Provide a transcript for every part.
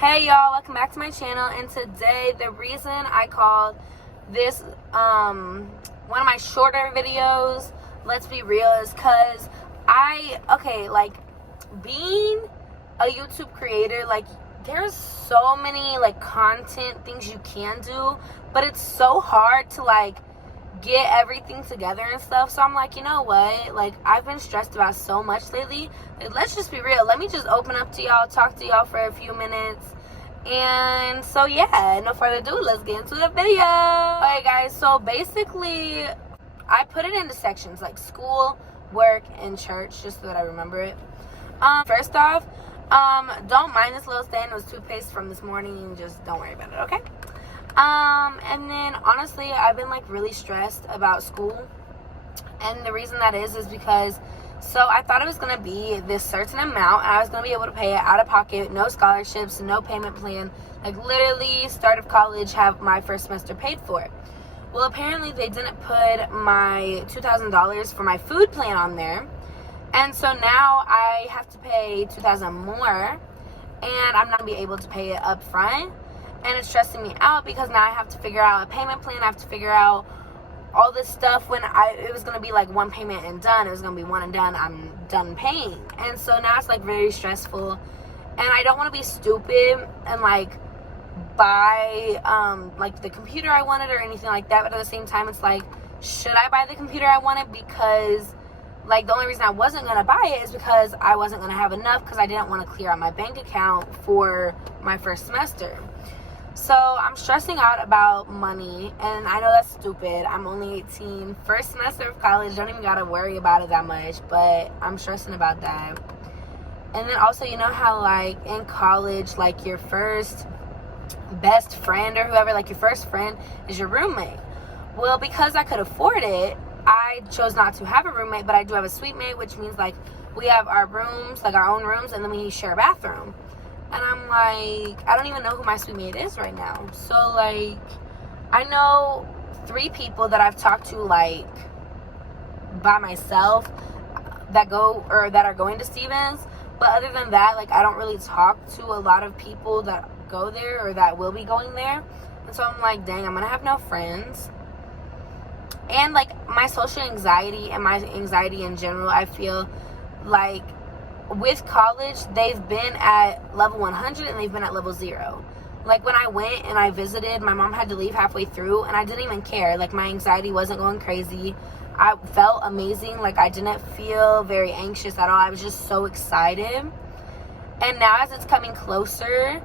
Hey y'all, welcome back to my channel. And today the reason I called this one of my shorter videos, let's be real, is because like being a YouTube creator, like there's so many like content things you can do, but it's so hard to like get everything together and stuff. So I'm like, you know what, like I've been stressed about so much lately. Like, let's just be real, let me just open up to y'all, talk to y'all for a few minutes. And so yeah, no further ado, let's get into the video. Alright guys, so basically I put it into sections like school, work, and church, just so that I remember it. First off, don't mind this little stain. It was toothpaste from this morning. Just don't worry about it, okay? And then honestly, I've been like really stressed about school, and the reason that is because I thought it was gonna be this certain amount, and I was gonna be able to pay it out of pocket, no scholarships, no payment plan, like literally start of college, have my first semester paid for. Well, apparently they didn't put my $2,000 for my food plan on there, and so now I have to pay $2,000 more, and I'm not gonna be able to pay it up front. And it's stressing me out because now I have to figure out a payment plan. I have to figure out all this stuff when it was going to be like one payment and done. It was going to be one and done. I'm done paying. And so now it's like very stressful. And I don't want to be stupid and like buy like the computer I wanted or anything like that. But at the same time, it's like, should I buy the computer I wanted? Because like the only reason I wasn't going to buy it is because I wasn't going to have enough, because I didn't want to clear out my bank account for my first semester. So I'm stressing out about money, and I know that's stupid. I'm only 18, first semester of college, don't even gotta worry about it that much, but I'm stressing about that. And then also, you know how like in college, like your first best friend or whoever, like your first friend is your roommate. Well, because I could afford it, I chose not to have a roommate, but I do have a suite mate, which means like we have our rooms, like our own rooms, and then we share a bathroom. And I'm like, I don't even know who my suite mate is right now. So like, I know 3 people that I've talked to like by myself that are going to Stevens. But other than that, like I don't really talk to a lot of people that go there or that will be going there. And so I'm like, dang, I'm gonna have no friends. And like my social anxiety and my anxiety in general, I feel like with college, they've been at level 100 and they've been at level 0. Like when I went and I visited, my mom had to leave halfway through, and I didn't even care. Like my anxiety wasn't going crazy. I felt amazing. Like I didn't feel very anxious at all. I was just so excited. And now as it's coming closer,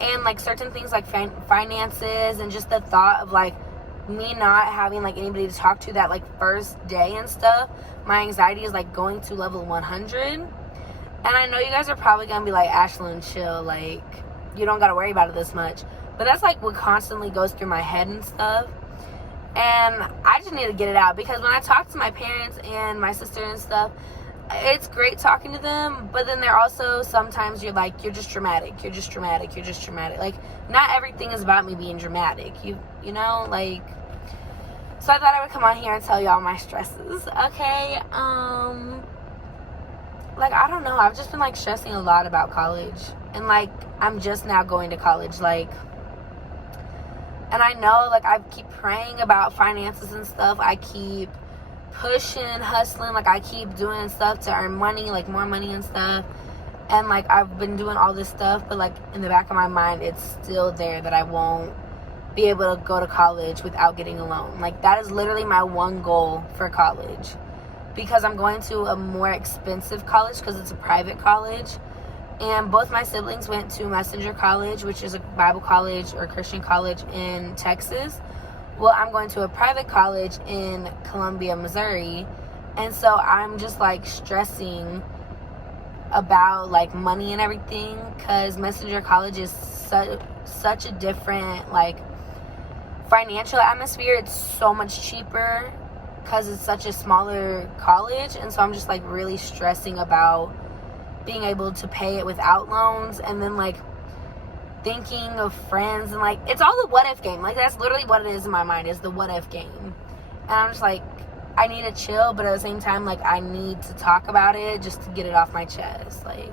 and like certain things like finances and just the thought of like me not having like anybody to talk to that like first day and stuff, my anxiety is like going to level 100. And I know you guys are probably going to be like, Ashlyn, chill, like, you don't got to worry about it this much. But that's like what constantly goes through my head and stuff. And I just need to get it out, because when I talk to my parents and my sister and stuff, it's great talking to them. But then they're also, sometimes you're like, you're just dramatic. Like, not everything is about me being dramatic. You know, like, so I thought I would come on here and tell y'all my stresses. Okay, like, I don't know, I've just been like stressing a lot about college, and like I'm just now going to college, like, and I know like I keep praying about finances and stuff. I keep pushing, hustling, like I keep doing stuff to earn money, like more money and stuff. And like I've been doing all this stuff, but like in the back of my mind, it's still there that I won't be able to go to college without getting a loan. Like that is literally my one goal for college, because I'm going to a more expensive college because it's a private college. And both my siblings went to Messenger College, which is a Bible college or Christian college in Texas. Well, I'm going to a private college in Columbia, Missouri. And so I'm just like stressing about like money and everything, because Messenger College is such a different like financial atmosphere. It's so much cheaper because it's such a smaller college. And so I'm just like really stressing about being able to pay it without loans, and then like thinking of friends, and like it's all the what if game. Like that's literally what it is in my mind, is the what if game. And I'm just like, I need to chill, but at the same time, like I need to talk about it just to get it off my chest. Like,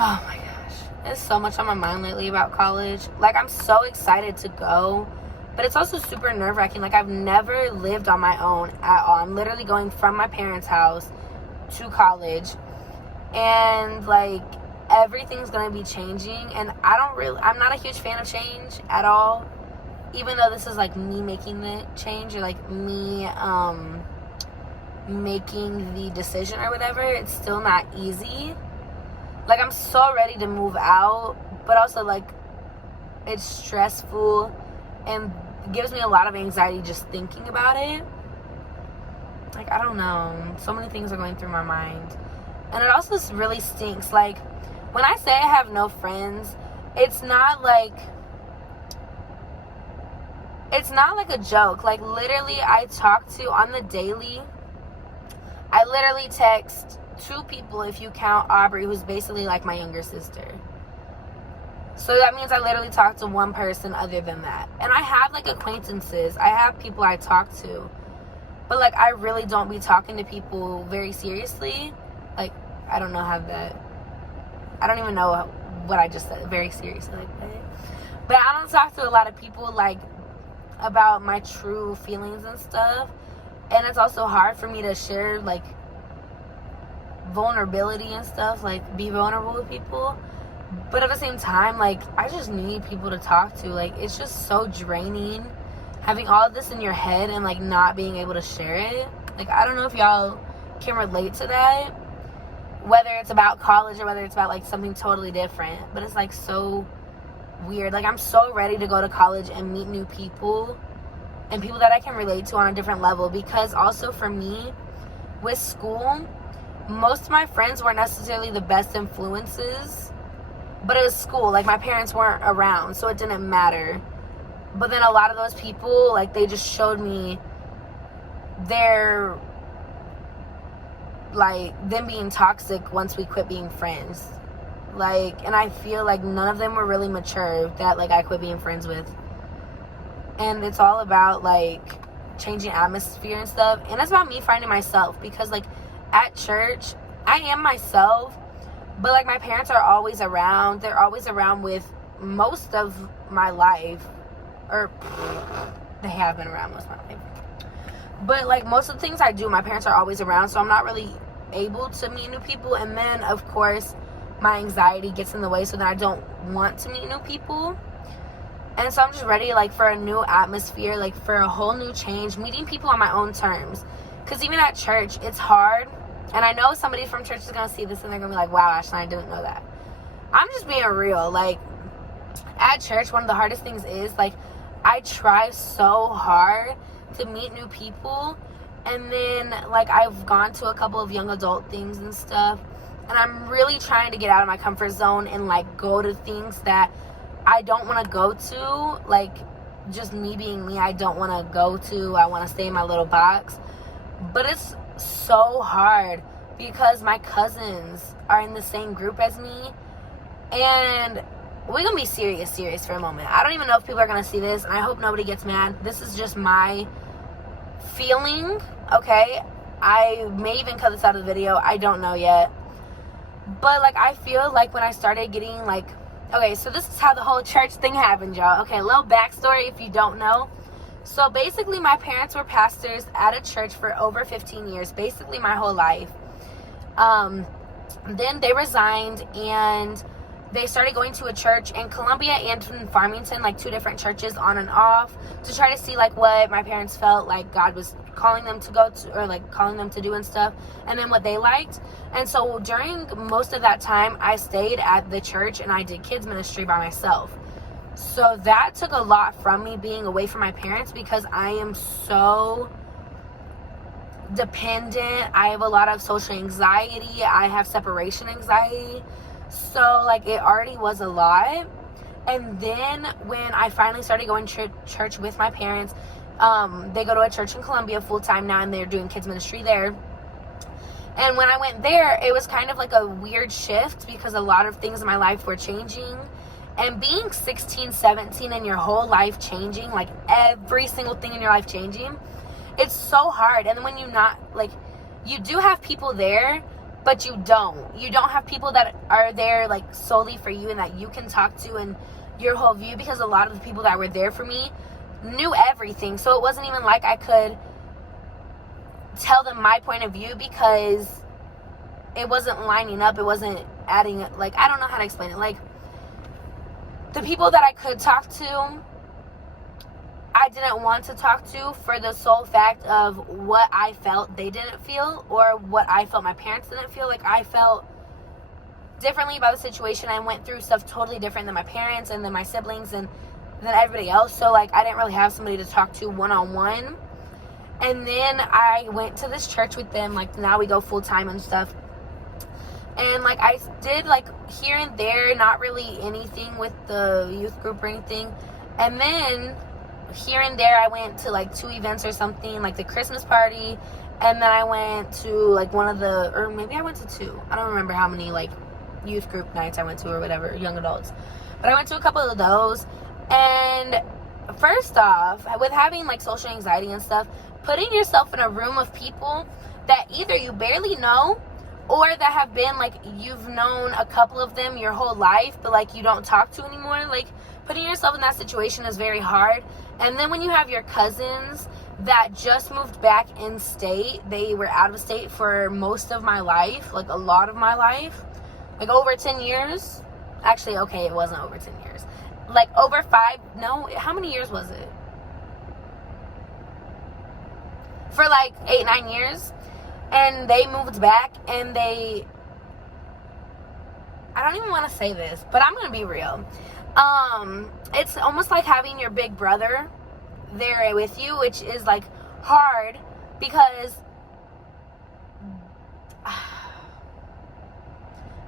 oh my god. gosh, there's so much on my mind lately about college. Like, I'm so excited to go, but it's also super nerve-wracking. Like, I've never lived on my own at all. I'm literally going from my parents' house to college, and like, everything's gonna be changing, and I'm not a huge fan of change at all, even though this is like me making the change, or like me making the decision or whatever. It's still not easy. Like, I'm so ready to move out, but also like, it's stressful and gives me a lot of anxiety just thinking about it. Like, I don't know, so many things are going through my mind, and it also really stinks. Like, when I say I have no friends, it's not like a joke. Like, literally, I talk to on the daily. I literally text 2 people, if you count Aubrey, who's basically like my younger sister. So that means I literally talk to 1 person other than that. And I have like acquaintances. I have people I talk to. But like, I really don't be talking to people very seriously. Like, I don't know how that... I don't even know what I just said. Very seriously like that. But I don't talk to a lot of people like about my true feelings and stuff. And it's also hard for me to share like vulnerability and stuff, like be vulnerable with people. But at the same time, like, I just need people to talk to. Like, it's just so draining having all of this in your head and like not being able to share it. Like, I don't know if y'all can relate to that, whether it's about college or whether it's about like something totally different. But it's like so weird. Like, I'm so ready to go to college and meet new people and people that I can relate to on a different level. Because also for me, with school, most of my friends weren't necessarily the best influences, but it was school. Like, my parents weren't around, so it didn't matter. But then a lot of those people, like, they just showed me them being toxic once we quit being friends. Like, and I feel like none of them were really mature that like I quit being friends with. And it's all about like changing atmosphere and stuff. And it's about me finding myself, because like at church, I am myself, but like my parents are always around. They're always around with most of my life, or they have been around most of my life. But like most of the things I do, my parents are always around, so I'm not really able to meet new people. And then of course my anxiety gets in the way, so then I don't want to meet new people. And so I'm just ready like for a new atmosphere, like for a whole new change, meeting people on my own terms. Because even at church, it's hard. And I know somebody from church is going to see this and they're going to be like, wow, Ashley, I didn't know that. I'm just being real. Like, at church, one of the hardest things is, like, I try so hard to meet new people. And then, like, I've gone to a couple of young adult things and stuff. And I'm really trying to get out of my comfort zone and, like, go to things that I don't want to go to. Like, just me being me, I don't want to go to. I want to stay in my little box. But it's so hard because my cousins are in the same group as me. And we're going to be serious for a moment. I don't even know if people are going to see this, and I hope nobody gets mad. This is just my feeling, okay? I may even cut this out of the video. I don't know yet. But, like, I feel like when I started getting, like... Okay, so this is how the whole church thing happened, y'all. Okay, a little backstory if you don't know. So, basically, my parents were pastors at a church for over 15 years. Basically, my whole life. Then they resigned, and they started going to a church in Columbia and in Farmington, like 2 different churches on and off, to try to see like what my parents felt like God was calling them to go to, or like calling them to do and stuff, and then what they liked. And so during most of that time, I stayed at the church and I did kids ministry by myself. So that took a lot from me being away from my parents, because I am so dependent. I have a lot of social anxiety. I have separation anxiety. So, like, it already was a lot. And then when I finally started going to church with my parents, they go to a church in Columbia full-time now, and they're doing kids ministry there. And when I went there, it was kind of like a weird shift, because a lot of things in my life were changing. And being 16, 17 and your whole life changing, like every single thing in your life changing, it's so hard. And then when you're not, like, you do have people there, but you don't have people that are there like solely for you and that you can talk to and your whole view, because a lot of the people that were there for me knew everything. So it wasn't even like I could tell them my point of view, because it wasn't lining up. It wasn't adding, like, I don't know how to explain it. Like, the people that I could talk to, I didn't want to talk to for the sole fact of what I felt they didn't feel, or what I felt my parents didn't feel. Like, I felt differently about the situation. I went through stuff totally different than my parents and than my siblings and than everybody else. So, like, I didn't really have somebody to talk to one-on-one. And then I went to this church with them. Like, now we go full-time and stuff. And, like, I did, like, here and there, not really anything with the youth group or anything. And then here and there, I went to, like, 2 events or something, like the Christmas party. And then I went to, like, one of the, or maybe I went to 2. I don't remember how many, like, youth group nights I went to or whatever, young adults. But I went to a couple of those. And first off, with having, like, social anxiety and stuff, putting yourself in a room of people that either you barely know, or that have been, like, you've known a couple of them your whole life, but, like, you don't talk to anymore. Like, putting yourself in that situation is very hard. And then when you have your cousins that just moved back in state, they were out of state for most of my life, like, a lot of my life, like, over 10 years. Actually, okay, it wasn't over 10 years. Like, over 5, no, how many years was it? For, like, 8, 9 years. And they moved back, and I don't even want to say this, but I'm going to be real. It's almost like having your big brother there with you, which is, like, hard, because I'm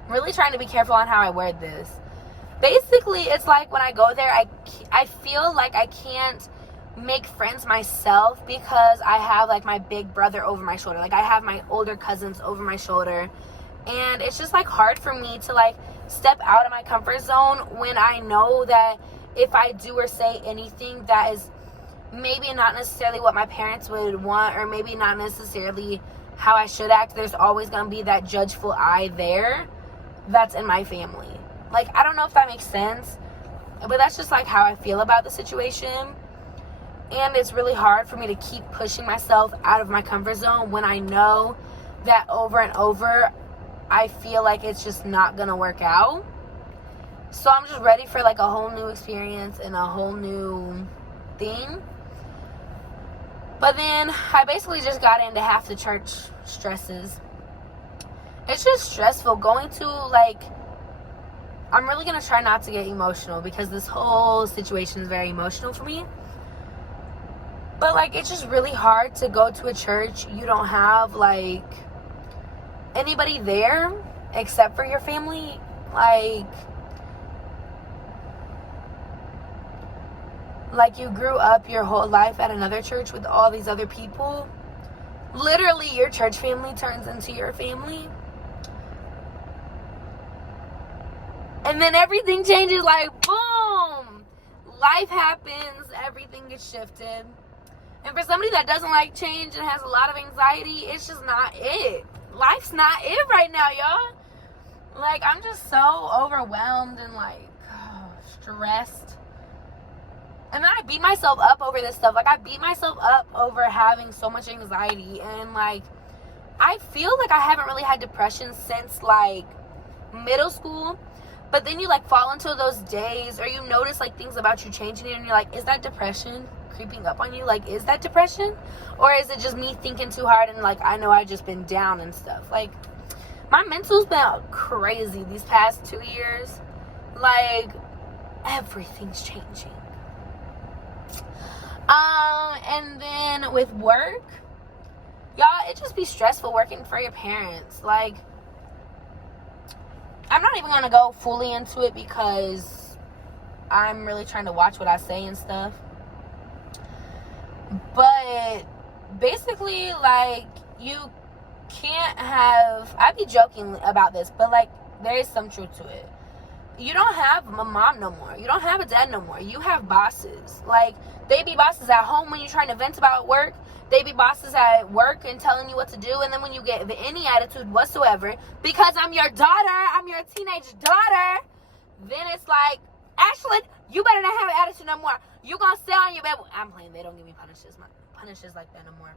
really trying to be careful on how I word this. Basically, it's like when I go there, I feel like I can't make friends myself, because I have, like, my big brother over my shoulder. Like, I have my older cousins over my shoulder, and it's just, like, hard for me to, like, step out of my comfort zone when I know that if I do or say anything that is maybe not necessarily what my parents would want, or maybe not necessarily how I should act, there's always going to be that judgeful eye there that's in my family. Like, I don't know if that makes sense, but that's just, like, how I feel about the situation. And it's really hard for me to keep pushing myself out of my comfort zone when I know that over and over I feel like it's just not going to work out. So I'm just ready for, like, a whole new experience and a whole new thing. But then I basically just got into half the church stresses. It's just stressful going to, like, I'm really going to try not to get emotional, because this whole situation is very emotional for me. But, like, it's just really hard to go to a church. You don't have, like, anybody there except for your family. Like, you grew up your whole life at another church with all these other people. Literally, your church family turns into your family. And then everything changes, like, boom! Life happens. Everything gets shifted. And for somebody that doesn't like change and has a lot of anxiety, it's just not it. Life's not it right now, y'all. Like, I'm just so overwhelmed and, like, stressed. And then I beat myself up over this stuff. Like, I beat myself up over having so much anxiety. And, like, I feel like I haven't really had depression since, like, middle school. But then you, like, fall into those days, or you notice, like, things about you changing, and you're like, is that depression creeping up on you? Like, is that depression? Or is it just me thinking too hard and, like, I know I've just been down and stuff? Like, my mental's been crazy these past 2 years. Like, everything's changing. And then with work, y'all, it just be stressful working for your parents. Like, I'm not even going to go fully into it, because I'm really trying to watch what I say and stuff. But basically, like, you can't have, I'd be joking about this, but, like, there is some truth to it. you don't have a mom no more. You don't have a dad no more. You have bosses. Like, they be bosses at home when you're trying to vent about work. They be bosses at work and telling you what to do. And then when you get any attitude whatsoever, because I'm your daughter, I'm your teenage daughter, then it's like, Ashlyn, you better not have an attitude no more. You gonna stay on your bed. I'm playing. They don't give me punishes like that no more.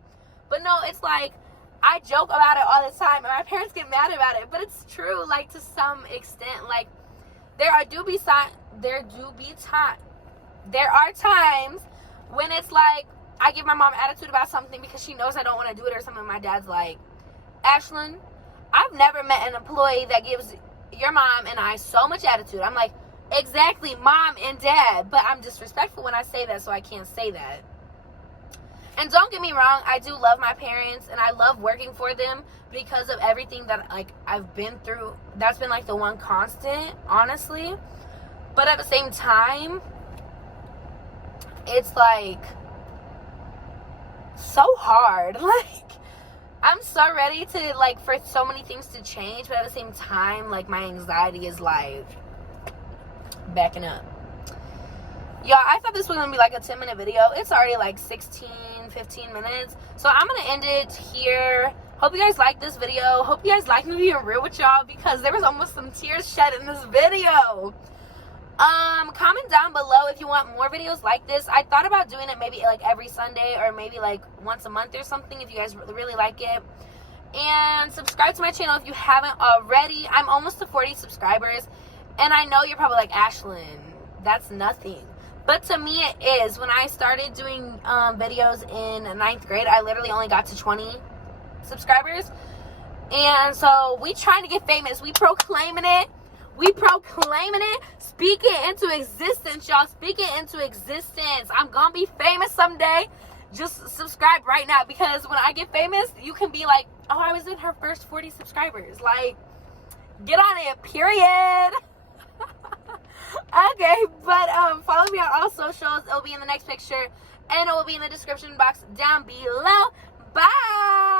But no, it's like, I joke about it all the time, and my parents get mad about it. But it's true, like, to some extent. Like, there are times when it's like, I give my mom attitude about something because she knows I don't want to do it or something. My dad's like, Ashlyn, I've never met an employee that gives your mom and I so much attitude. I'm like, exactly, mom and dad. But I'm disrespectful when I say that, so I can't say that. And don't get me wrong, I do love my parents and I love working for them because of everything that, like, I've been through. That's been, like, the one constant, honestly. But at the same time, it's like so hard. Like, I'm so ready to, like, for so many things to change, but at the same time, like, my anxiety is, like, backing up. Y'all, I thought this was gonna be like a 10-minute video. It's already like 15 minutes. So I'm gonna end it here. Hope you guys like this video. Hope you guys like me being real with y'all, because there was almost some tears shed in this video. Comment down below if you want more videos like this. I thought about doing it maybe like every Sunday or maybe like once a month or something if you guys really like it. And subscribe to my channel if you haven't already. I'm almost to 40 subscribers. And I know you're probably like, Ashlyn, that's nothing. But to me it is. When I started doing videos in 9th grade, I literally only got to 20 subscribers. And so we trying to get famous. We proclaiming it. We proclaiming it. Speak it into existence, y'all. Speak it into existence. I'm gonna be famous someday. Just subscribe right now, because when I get famous, you can be like, oh, I was in her first 40 subscribers. Like, get on it, period. Okay, but follow me on all socials. It'll be in the next picture, and it will be in the description box down below. Bye.